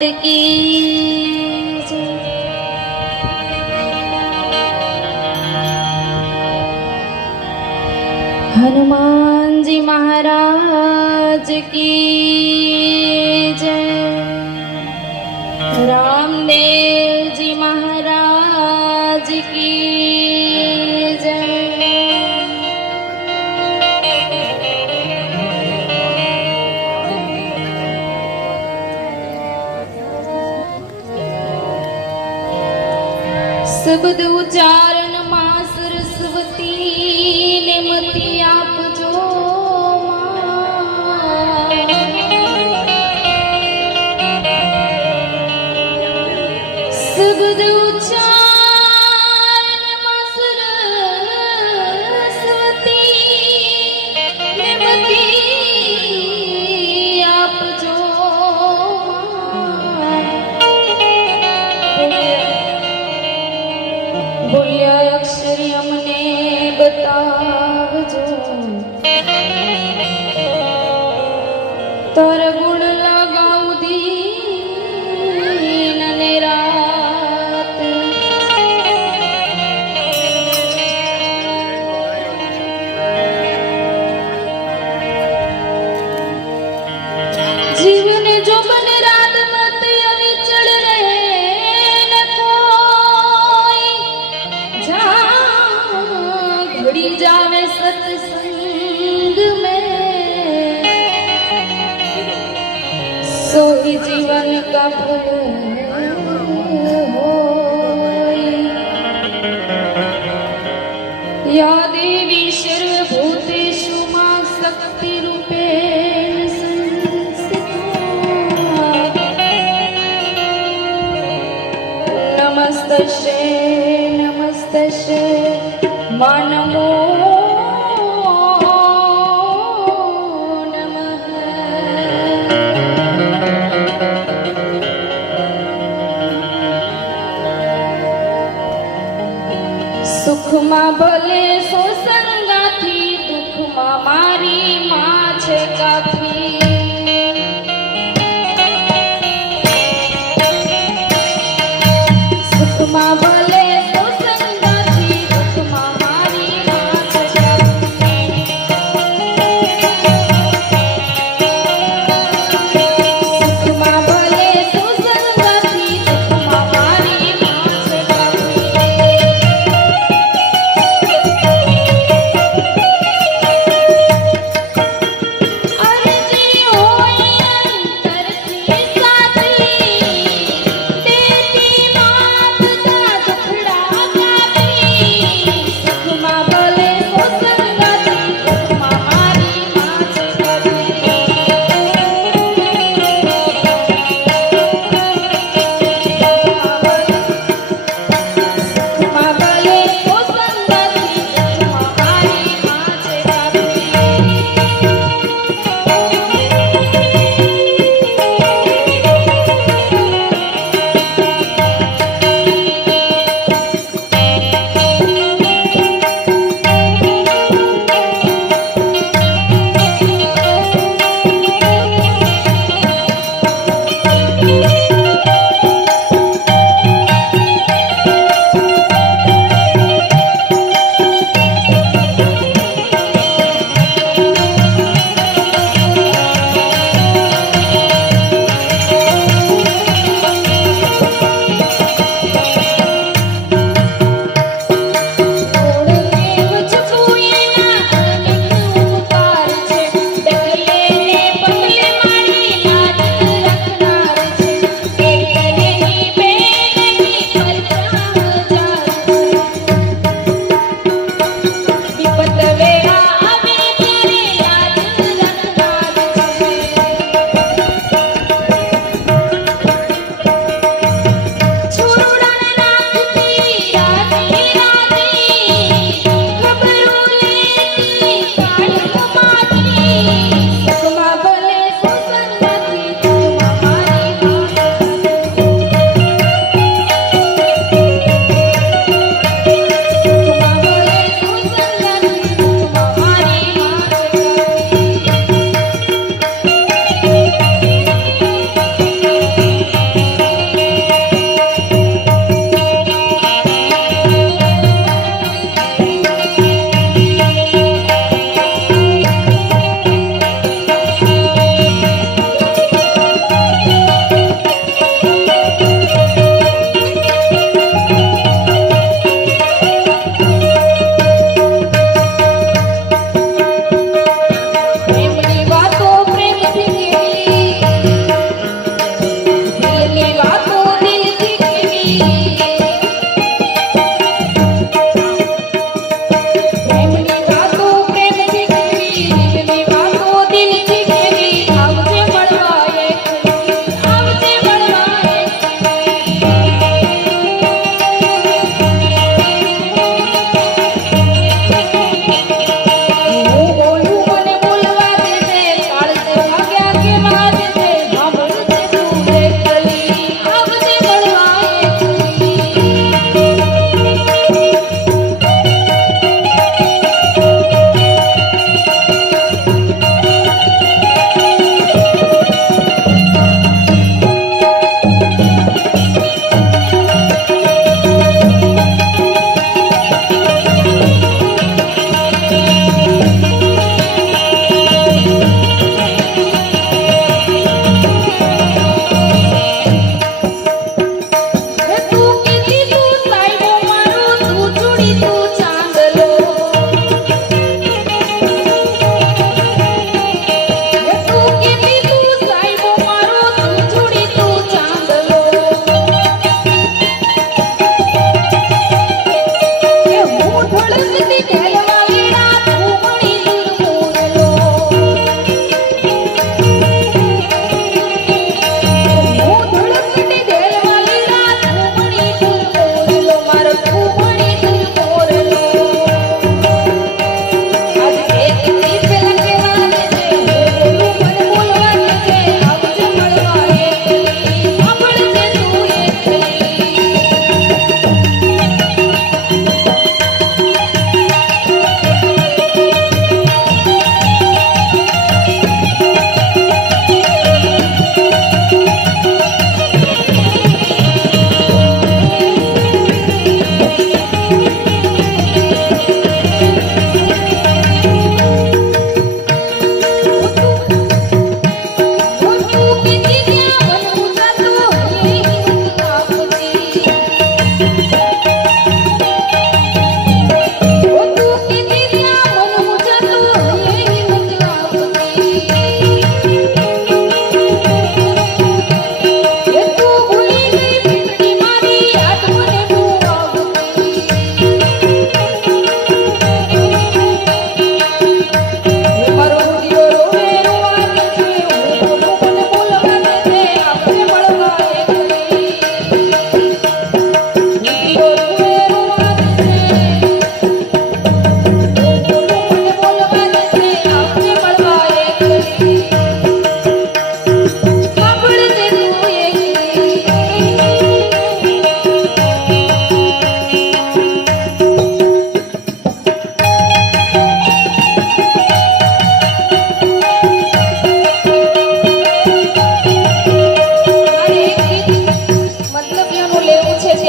की हनुमान जी महाराज की जय। रामदेव जी महाराज की जय। शब्द उच्चारण मां सरस्वती ने मति आपजो शब्द उच्चारण मां सरस्वती ने मति आपजो बोलिया अक्षरी अमने बतावजो तारा गुण लगाऊ दीन ने रात। जीवन जो बन रात मत अभी चढ़ रहे न कोई घड़ी जावे सत्संग में सोई जीवन का फल होई। या देवी सर्वभूतेषु मां शक्ति रूपेण संस्थिता। नमस्तस्यै नमस्तस्यै मां नमो नमः। सुख मां भले सो संगाथी दुख मां मारी मां छे काफी। सुख मां भले सो संगाथी दुख मां मारी मां छे काफी। सुख मां भले सो संगाथी दुख मां मारी मां छे काफी।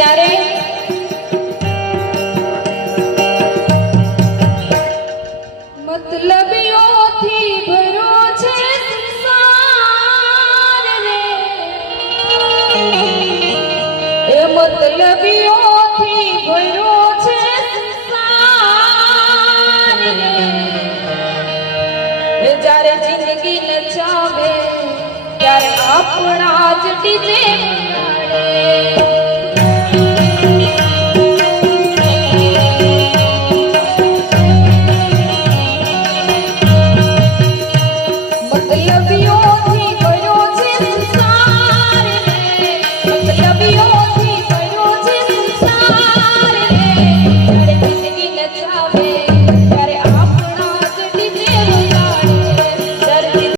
ત્યારે મતલબીઓથી ભર્યો છે સંસાર રે, એ મતલબીઓથી ભર્યો છે સંસાર રે, એ જ્યારે જિંદગી નચાવે ત્યારે આપણા જ ડીજે વગાડે.